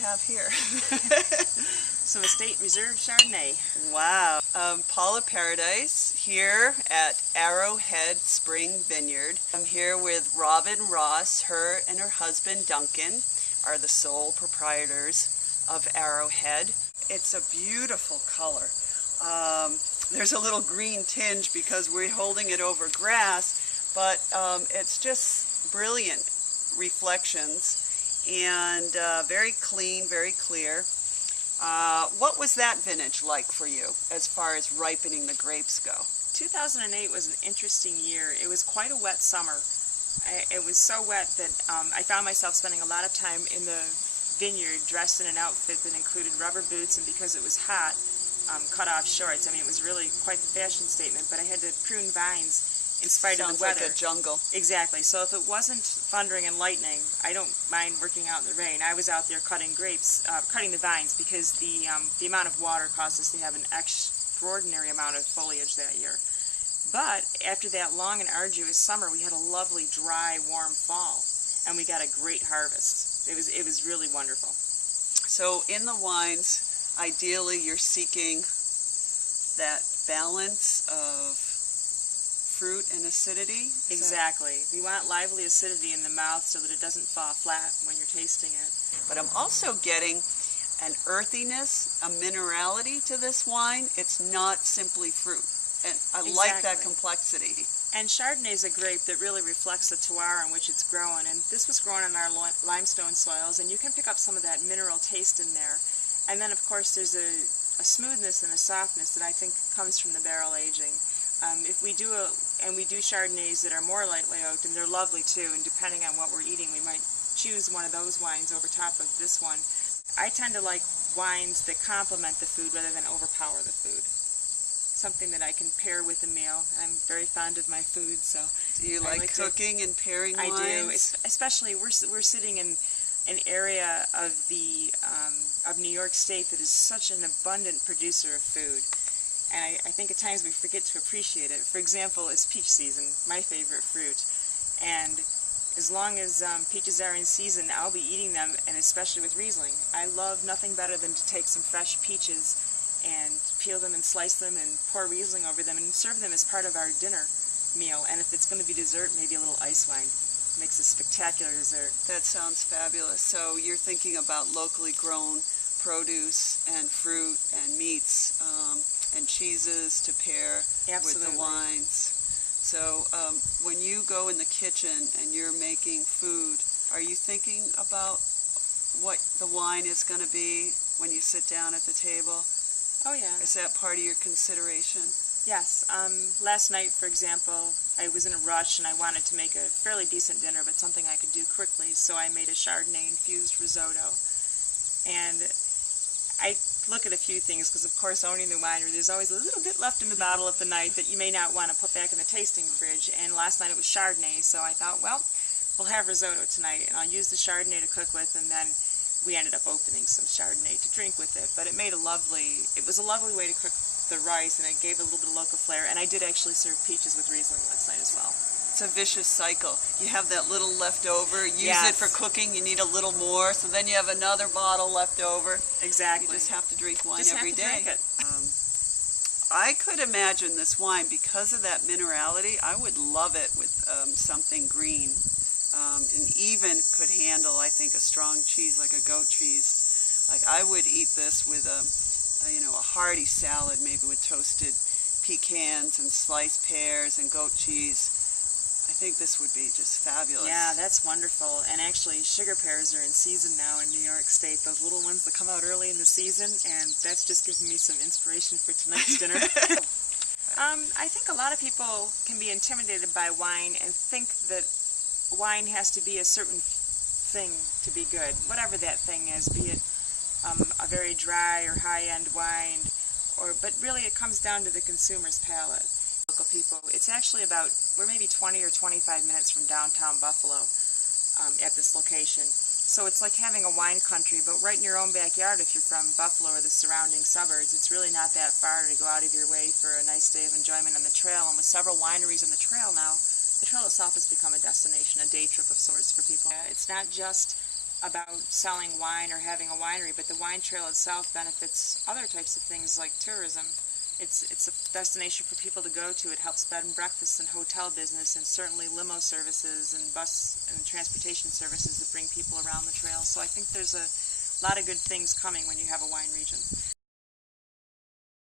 have here? Some Estate Reserve Chardonnay. Wow. Paula Paradise here at Arrowhead Spring Vineyard. I'm here with Robin Ross. Her and her husband Duncan are the sole proprietors of Arrowhead. It's a beautiful color. There's a little green tinge because we're holding it over grass, but it's just brilliant reflections and very clean, very clear. What was that vintage like for you as far as ripening the grapes go? 2008 was an interesting year. It was quite a wet summer. It was so wet that I found myself spending a lot of time in the vineyard dressed in an outfit that included rubber boots, and because it was hot, cut-off shorts. I mean, it was really quite the fashion statement, but I had to prune vines in spite of the weather. Sounds like a jungle. Exactly. So if it wasn't thundering and lightning, I don't mind working out in the rain. I was out there cutting grapes, cutting the vines, because the amount of water caused us to have an extraordinary amount of foliage that year. But after that long and arduous summer, we had a lovely, dry, warm fall, and we got a great harvest. It was really wonderful. So in the wines, ideally you're seeking that balance of fruit and acidity? Exactly. We want lively acidity in the mouth so that it doesn't fall flat when you're tasting it. But I'm also getting an earthiness, a minerality to this wine. It's not simply fruit. And I like that complexity. And Chardonnay is a grape that really reflects the terroir in which it's grown. And this was grown on our limestone soils, and you can pick up some of that mineral taste in there. And then, of course, there's a smoothness and a softness that I think comes from the barrel aging. If we do Chardonnays that are more lightly oaked, and they're lovely too, and depending on what we're eating, we might choose one of those wines over top of this one. I tend to like wines that complement the food rather than overpower the food. Something that I can pair with a meal. I'm very fond of my food, so. Do you like cooking and pairing wines? I do, especially we're sitting in an area of New York State that is such an abundant producer of food. And I think at times we forget to appreciate it. For example, it's peach season, my favorite fruit. And as long as peaches are in season, I'll be eating them, and especially with Riesling. I love nothing better than to take some fresh peaches and peel them and slice them and pour Riesling over them and serve them as part of our dinner meal. And if it's going to be dessert, maybe a little ice wine. Makes a spectacular dessert. That sounds fabulous. So you're thinking about locally grown produce and fruit and meats and cheeses to pair with the wines. So when you go in the kitchen and you're making food, are you thinking about what the wine is going to be when you sit down at the table? Oh yeah. Is that part of your consideration? Yes. Last night, for example, I was in a rush and I wanted to make a fairly decent dinner, but something I could do quickly, so I made a Chardonnay-infused risotto. And I look at a few things, because of course owning the winery, there's always a little bit left in the bottle at the night that you may not want to put back in the tasting fridge. And last night it was Chardonnay, so I thought, well, we'll have risotto tonight, and I'll use the Chardonnay to cook with, and then we ended up opening some Chardonnay to drink with it. But it was a lovely way to cook the rice, and it gave it a little bit of local flair. And I did actually serve peaches with Riesling last night as well. It's a vicious cycle. You have that little left over, use it for cooking, you need a little more, so then you have another bottle left over. Exactly. You just have to drink wine just every have to day. Drink it. I could imagine this wine, because of that minerality, I would love it with something green. And even could handle, I think, a strong cheese like a goat cheese. Like I would eat this with a hearty salad, maybe with toasted pecans and sliced pears and goat cheese. I think this would be just fabulous. Yeah, that's wonderful. And actually, sugar pears are in season now in New York State. Those little ones that come out early in the season, and that's just given me some inspiration for tonight's dinner. I think a lot of people can be intimidated by wine and think that wine has to be a certain thing to be good, whatever that thing is, be it a very dry or high-end wine, but really it comes down to the consumer's palate. Local people. It's actually we're maybe 20 or 25 minutes from downtown Buffalo at this location. So it's like having a wine country, but right in your own backyard if you're from Buffalo or the surrounding suburbs. It's really not that far to go out of your way for a nice day of enjoyment on the trail. And with several wineries on the trail now, the trail itself has become a destination, a day trip of sorts for people. It's not just about selling wine or having a winery, but the wine trail itself benefits other types of things like tourism. It's a destination for people to go to. It helps bed and breakfast and hotel business, and certainly limo services and bus and transportation services that bring people around the trail. So I think there's a lot of good things coming when you have a wine region.